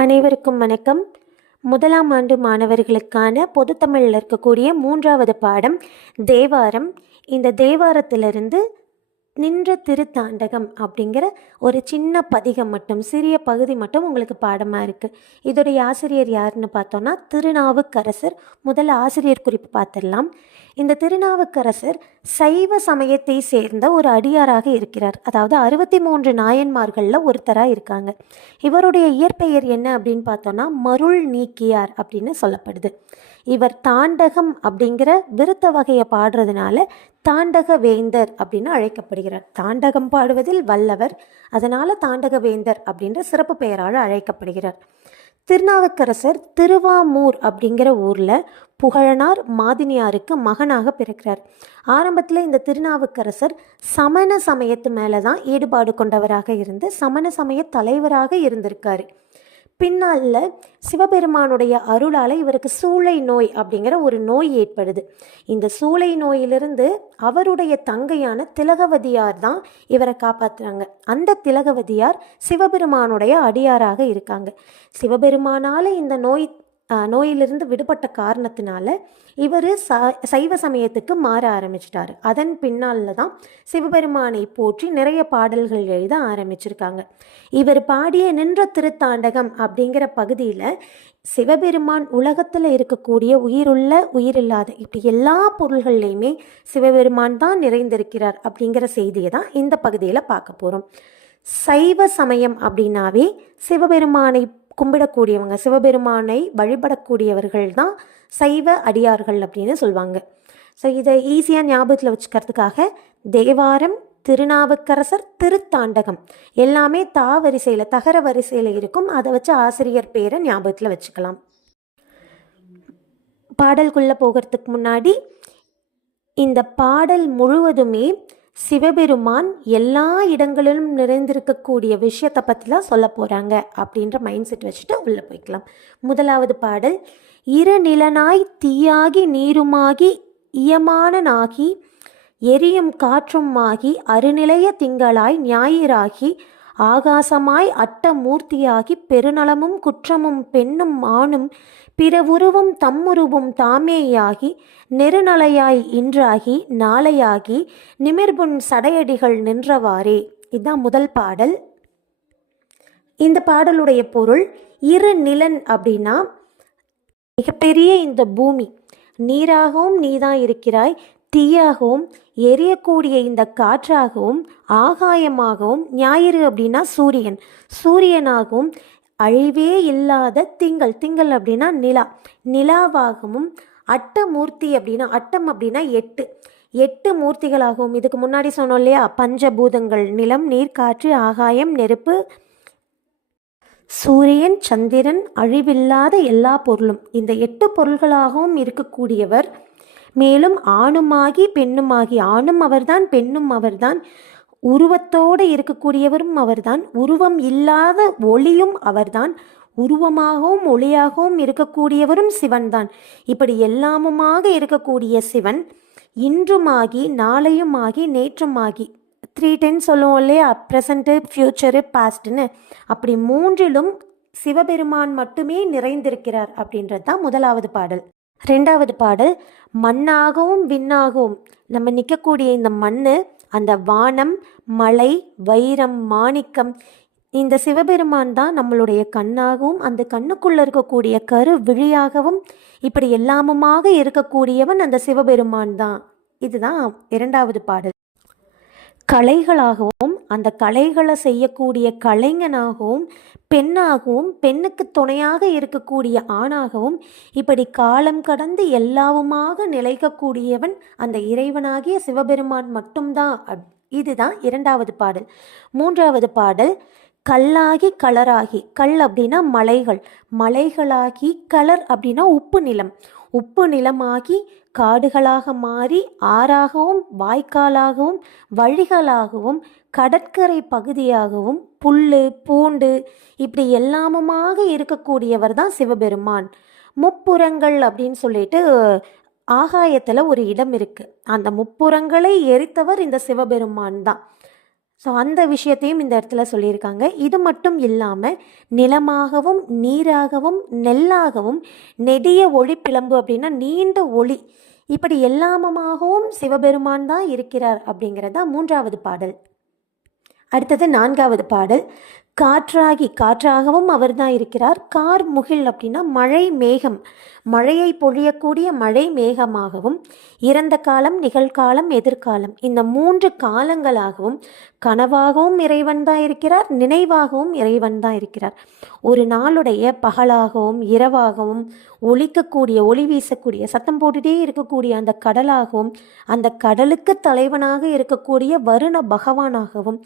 அனைவருக்கும் வணக்கம். முதலாம் ஆண்டு மாணவர்களுக்கான பொதுத்தமிழில் இருக்கக்கூடிய 3வது பாடம் தேவாரம். இந்த தேவாரத்திலிருந்து நின்ற திருத்தாண்டகம் அப்படிங்கிற ஒரு சின்ன பதிகம் மட்டும், சிறிய பகுதி மட்டும் உங்களுக்கு பாடமாக இருக்குது. இதோடைய ஆசிரியர் யாருன்னு பார்த்தோன்னா திருநாவுக்கரசர். முதல்ல ஆசிரியர் குறிப்பு பார்த்துடலாம். இந்த திருநாவுக்கரசர் சைவ சமயத்தை சேர்ந்த ஒரு அடியாராக இருக்கிறார். அதாவது 63 நாயன்மார்களில் ஒருத்தராக இருக்காங்க. இவருடைய இயற்பெயர் என்ன அப்படின்னு பார்த்தோன்னா மருள் நீக்கியார் அப்படின்னு சொல்லப்படுது. இவர் தாண்டகம் அப்படிங்கிற விருத்த வகையை பாடுறதுனால தாண்டக வேந்தர் அப்படின்னு அழைக்கப்படுகிறார். தாண்டகம் பாடுவதில் வல்லவர், அதனால தாண்டக வேந்தர் அப்படின்ற சிறப்பு பெயரால் அழைக்கப்படுகிறார். திருநாவுக்கரசர் திருவாமூர் அப்படிங்கிற ஊரில் புகழனார் மாதினியாருக்கு மகனாக பிறக்கிறார். ஆரம்பத்தில் இந்த திருநாவுக்கரசர் சமண சமயத்து மேலே தான் ஈடுபாடு கொண்டவராக இருந்து சமண சமய தலைவராக இருந்திருக்காரு. பின்னால் சிவபெருமானுடைய அருளால் இவருக்கு சூளை நோய் அப்படிங்கிற ஒரு நோய் ஏற்படுது. இந்த சூளை நோயிலிருந்து அவருடைய தங்கையான திலகவதியார் தான் இவரை காப்பாற்றுறாங்க. அந்த திலகவதியார் சிவபெருமானுடைய அடியாராக இருக்காங்க. சிவபெருமானால் இந்த நோயிலிருந்து விடுபட்ட காரணத்தினால இவர் சைவ சமயத்துக்கு மாற ஆரம்பிச்சிட்டாரு. அதன் பின்னால் தான் சிவபெருமானை போற்றி நிறைய பாடல்கள் எழுத ஆரம்பிச்சிருக்காங்க. இவர் பாடிய நின்ற திருத்தாண்டகம் அப்படிங்கிற பகுதியில் சிவபெருமான் உலகத்தில் இருக்கக்கூடிய உயிருள்ள உயிரில்லாத இப்படி எல்லா பொருள்கள்லையுமே சிவபெருமான் தான் நிறைந்திருக்கிறார் அப்படிங்கிற செய்தியை தான் இந்த பகுதியில் பார்க்க போகிறோம். சைவ சமயம் அப்படின்னாவே சிவபெருமானை கும்பிடக்கூடியவங்க, சிவபெருமானை வழிபடக்கூடியவர்கள் தான் சைவ அடியார்கள் அப்படின்னு சொல்லுவாங்க. ஸோ இதை ஈஸியாக ஞாபகத்தில் வச்சுக்கிறதுக்காக தேவாரம், திருநாவுக்கரசர், திருத்தாண்டகம் எல்லாமே வரிசையில் தகர வரிசையில் இருக்கும். அதை வச்சு ஆசிரியர் பேரை ஞாபகத்தில் வச்சுக்கலாம். பாடல்குள்ளே போகிறதுக்கு முன்னாடி இந்த பாடல் முழுவதுமே சிவபெருமான் எல்லா இடங்களிலும் நிறைந்திருக்கக்கூடிய விஷயத்தை பற்றிலாம் சொல்ல போகிறாங்க அப்படின்ற மைண்ட் செட் வச்சுட்டு உள்ளே போய்க்கலாம். முதலாவது பாடல். இருநிலனாய் தீயாகி நீருமாகி இயமானனாகி எரியும் காற்றுமாகி அருநிலைய திங்களாய் ஞாயிறாகி ஆகாசமாய் அட்ட மூர்த்தியாகி பெருநலமும் குற்றமும் பெண்ணும் ஆணும் பிறவுருவும் தம்முருவும் தாமேயாகி நெருநலையாய் இன்றாகி நாளையாகி நிமிர்புன் சடையடிகள் நின்றவாறே. இதுதான் முதல் பாடல். இந்த பாடலுடைய பொருள், இரு நிலன் அப்படின்னா மிகப்பெரிய இந்த பூமி, நீராகவும் நீதான் இருக்கிறாய், தீயாகவும் எரியக்கூடிய இந்த காற்றாகவும் ஆகாயமாகவும், ஞாயிறு அப்படின்னா சூரியன், சூரியனாகவும் அழிவே இல்லாத திங்கள் அப்படின்னா நிலாவாகவும் அட்டமூர்த்தி அப்படின்னா அட்டம் அப்படின்னா எட்டு மூர்த்திகளாகவும், இதுக்கு முன்னாடி சொன்னோம் இல்லையா, பஞ்சபூதங்கள் நிலம், நீர், காற்று, ஆகாயம், நெருப்பு, சூரியன், சந்திரன், அழிவில்லாத எல்லா பொருளும், இந்த 8 பொருள்களாகவும் இருக்கக்கூடியவர். மேலும் ஆணுமாகி பெண்ணுமாகி, ஆணும் அவர்தான் பெண்ணும் அவர்தான், உருவத்தோடு இருக்கக்கூடியவரும் அவர்தான், உருவம் இல்லாத ஒளியும் அவர்தான், உருவமாகவும் ஒளியாகவும் இருக்கக்கூடியவரும் சிவன்தான். இப்படி எல்லாமுமாக இருக்கக்கூடிய சிவன் இன்றுமாகி நாளையுமாகி நேற்றுமாகி, 3 tense சொல்லுவோம் இல்லையா, ப்ரெசண்ட்டு, ஃப்யூச்சரு, பாஸ்ட்னு, அப்படி 3லும் சிவபெருமான் மட்டுமே நிறைந்திருக்கிறார் அப்படின்றது தான் முதலாவது பாடல். 2வது பாடல். மண்ணாகவும் விண்ணாகவும், நம்ம நிற்கக்கூடிய இந்த மண், அந்த வானம், மலை, வைரம், மாணிக்கம், இந்த சிவபெருமான் தான் நம்மளுடைய கண்ணாகவும் அந்த கண்ணுக்குள்ளே இருக்கக்கூடிய கரு விழியாகவும் இப்படி எல்லாமுமாக இருக்கக்கூடியவன் அந்த சிவபெருமான் தான். இதுதான் 2வது பாடல். கலைகளாகவும் அந்த கலைகளை செய்யக்கூடிய கலைஞனாகவும் பெண்ணாகவும் பெண்ணுக்கு துணையாக இருக்கக்கூடிய ஆணாகவும் இப்படி காலம் கடந்து எல்லாவுமாக நிலைக்கக்கூடியவன் அந்த இறைவனாகிய சிவபெருமான் மட்டும்தான். இதுதான் 2வது பாடல். 3வது பாடல். கல்லாகி கலராகி, கல் அப்படின்னா மலைகள், மலைகளாகி, கலர் அப்படின்னா உப்பு நிலம், உப்பு நிலமாகி காடுகளாக மாறி ஆறாகவும் வாய்க்காலாகவும் வழிகளாகவும் கடற்கரை பகுதியாகவும் புல்லு பூண்டு இப்படி எல்லாமுமாக இருக்கக்கூடியவர் தான் சிவபெருமான். முப்புறங்கள் அப்படின்னு சொல்லிட்டு ஆகாயத்தில் ஒரு இடம் இருக்குது. அந்த முப்புறங்களை எரித்தவர் இந்த சிவபெருமான் தான். ஸோ அந்த விஷயத்தையும் இந்த இடத்துல சொல்லியிருக்காங்க. இது மட்டும் இல்லாமல் நிலமாகவும் நீராகவும் நெல்லாகவும் நெடிய ஒளி பிளம்பு அப்படின்னா நீண்ட ஒளி, இப்படி எல்லாமமாகவும் சிவபெருமான் தான் இருக்கிறார் அப்படிங்கிறது தான் 3வது பாடல். அடுத்தது 4வது பாடல். காற்றாகவும் அவர் தான் இருக்கிறார். கார் முகில் அப்படின்னா மழை மேகம், மழையை பொழியக்கூடிய மழை மேகமாகவும், இறந்த காலம் நிகழ்காலம் எதிர்காலம் இந்த 3 காலங்களாகவும் கனவாகவும் இறைவன் தான் இருக்கிறார், நினைவாகவும் இறைவன் தான் இருக்கிறார். ஒரு நாளுடைய பகலாகவும் இரவாகவும் ஒலிக்கக்கூடிய ஒளி வீசக்கூடிய சத்தம் போட்டுட்டே இருக்கக்கூடிய அந்த கடலாகவும் அந்த கடலுக்கு தலைவனாக இருக்கக்கூடிய வருண பகவானாகவும்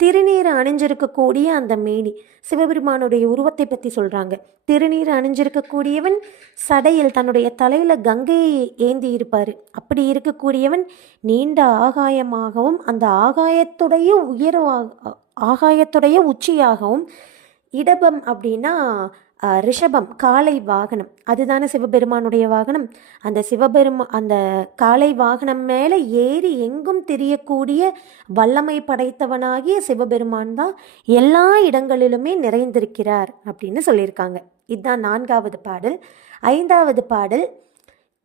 திருநீர் அணிஞ்சிருக்கக்கூடிய அந்த மேனி, சிவபெருமானுடைய உருவத்தை பற்றி சொல்கிறாங்க. திருநீர் அணிஞ்சிருக்கக்கூடியவன் சடையில் தன்னுடைய தலையில் கங்கையை ஏந்தி இருப்பார். அப்படி இருக்கக்கூடியவன் நீண்ட ஆகாயமாகவும் அந்த ஆகாயத்துடைய உச்சியாகவும், இடபம் அப்படின்னா ரிஷபம் காளை வாகனம், அதுதானே சிவபெருமானுடைய வாகனம். அந்த காளை வாகனம் மேலே ஏறி எங்கும் தெரியக்கூடிய வல்லமை படைத்தவனாகிய சிவபெருமான் தான் எல்லா இடங்களிலுமே நிறைந்திருக்கிறார் அப்படின்னு சொல்லியிருக்காங்க. இதுதான் 4வது பாடல். 5வது பாடல்.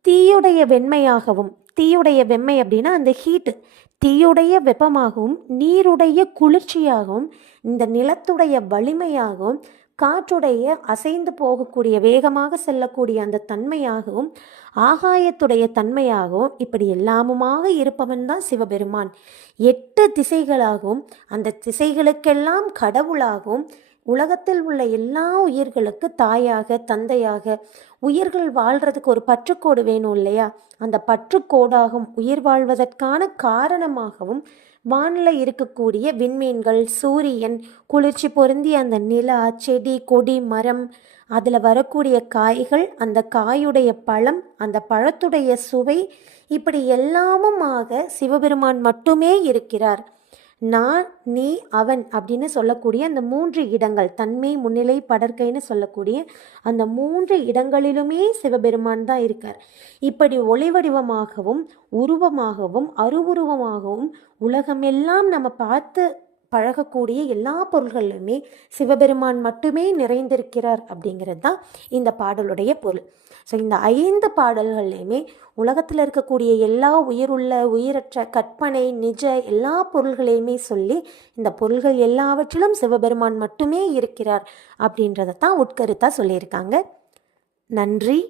தீயுடைய வெண்மையாகவும், தீயுடைய வெண்மை அப்படின்னா அந்த ஹீட்டு, தீயுடைய வெப்பமாகவும் நீருடைய குளிர்ச்சியாகவும் இந்த நிலத்துடைய வலிமையாகவும் காற்றுடைய அசைந்து போகக்கூடிய வேகமாக செல்லக்கூடிய அந்த தன்மையாகவும் ஆகாயத்துடைய தன்மையாகவும் இப்படி எல்லாமுமாக இருப்பவன் தான் சிவபெருமான். 8 திசைகளாகவும் அந்த திசைகளுக்கெல்லாம் கடவுளாகவும் உலகத்தில் உள்ள எல்லா உயிர்களுக்கு தாயாக தந்தையாக, உயிர்கள் வாழ்கிறதுக்கு ஒரு பற்றுக்கோடு வேணும் இல்லையா, அந்த பற்றுக்கோடாகவும் உயிர் வாழ்வதற்கான காரணமாகவும் வானில் இருக்கக்கூடிய விண்மீன்கள், சூரியன், குளிர்ச்சி பொருந்திய அந்த நிலா, செடி, கொடி, மரம், அதில் வரக்கூடிய காய்கள், அந்த காயுடைய பழம், அந்த பழத்துடைய சுவை, இப்படி எல்லாமுமாக சிவபெருமான் மட்டுமே இருக்கிறார். நான், நீ, அவன் அப்படின்னு சொல்லக்கூடிய அந்த 3 இடங்கள், தன்மை முன்னிலை படற்கைன்னு சொல்லக்கூடிய அந்த 3 இடங்களிலுமே சிவபெருமான் தான் இருக்கார். இப்படி ஒளிவடிவமாகவும் உருவமாகவும் அருவுருவமாகவும் உலகமெல்லாம் நம்ம பார்த்து பழகக்கூடிய எல்லா பொருள்களிலுமே சிவபெருமான் மட்டுமே நிறைந்திருக்கிறார் அப்படிங்கிறது தான் இந்த பாடலுடைய பொருள். ஸோ இந்த 5 பாடல்கள்லையுமே உலகத்தில் இருக்கக்கூடிய எல்லா உயிருள்ள உயிரற்ற கற்பனை நிஜ எல்லா பொருள்களையுமே சொல்லி இந்த பொருள்கள் எல்லாவற்றிலும் சிவபெருமான் மட்டுமே இருக்கிறார் அப்படின்றத தான் உட்கருத்தாக சொல்லியிருக்காங்க. நன்றி.